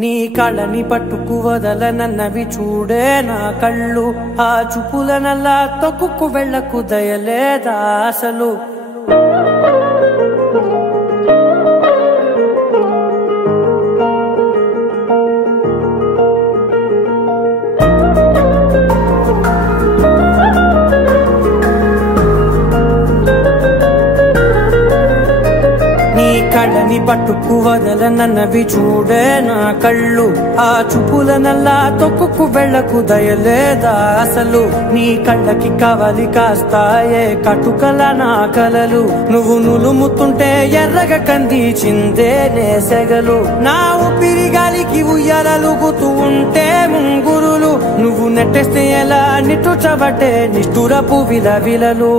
నీ కళ్ళని పట్టుకు వదలనన్నవి చూడే నా కళ్ళు ఆ చూపులనల్లా తొక్కుకు వెళ్ళకు దయలేదా అసలు కళ్ళని పట్టుకు వదలనన్నవి చూడే నా కళ్ళు ఆ చూపులనల్లా తొక్కుకు వెళ్ళకు దయలేదా అసలు నీ కళ్ళకి కవలి కాస్తాయే కటుకల నా కలలు నువ్వు నులుముతుంటే ఎర్రగ కందిచిందే నేసెగలు నా ఊపిరి గాలికి ఉయ్యాలలుగుతూ ఉంటే ముంగురులు నువ్వు నెట్టేస్తే ఎలా నిట్టుచబట్టే నిష్ఠురపు విలవిలలు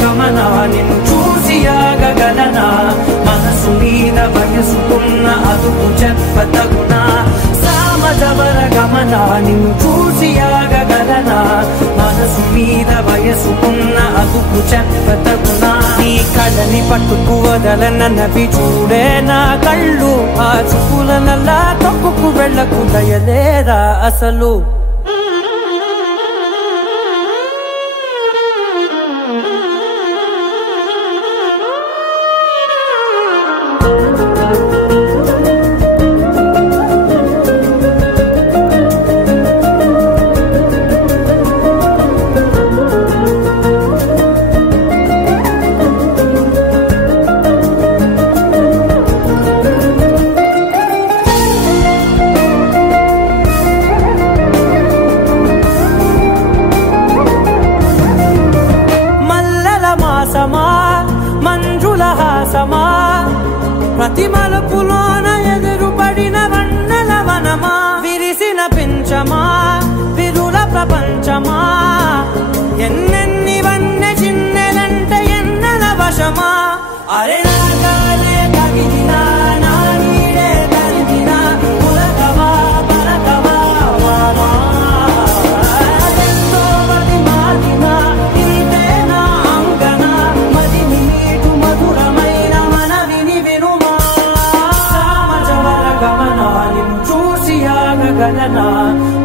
గమనా నిన్ను చూసి ఆగగలనా మనసు మీద వయసుకున్న అదుపు చెప్పతగునా సామజవర గమనా నిన్ను చూసి ఆగగలనా మనసు మీద వయసుకున్న అదుపు చెప్పతగునా నీ కళ్ళని పట్టుకు వదలనన్నవి చూడే నా కళ్ళు ఆ చూపులనల్లా తొక్కుకు వెళ్ళకు దయలేదా అసలు మంజుల హాసమా ప్రతి మలుపులోన ఎదురుపడిన వన్నెల వనమా విరిసిన పించమా విరుల ప్రపంచమా ఎన్నెన్ని వన్నె చిన్నెలంటే ఎన్నెల వశమా అరే నాగాలే తగిలినా నా నీడే తరిమినా పులకవా పలకవా వామా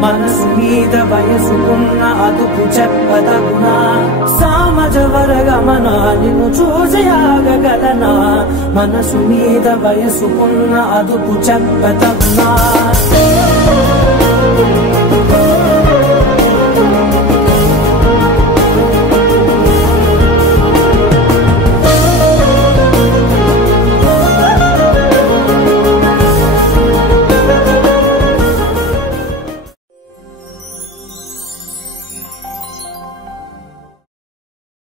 మనసు మీద వయసుకున్న అదుపు చెప్పదగునా సామజవర గమనా నిన్ను చూసి ఆగగలనా మనసు మీద వయసుకున్న అదుపు చెప్పదగునా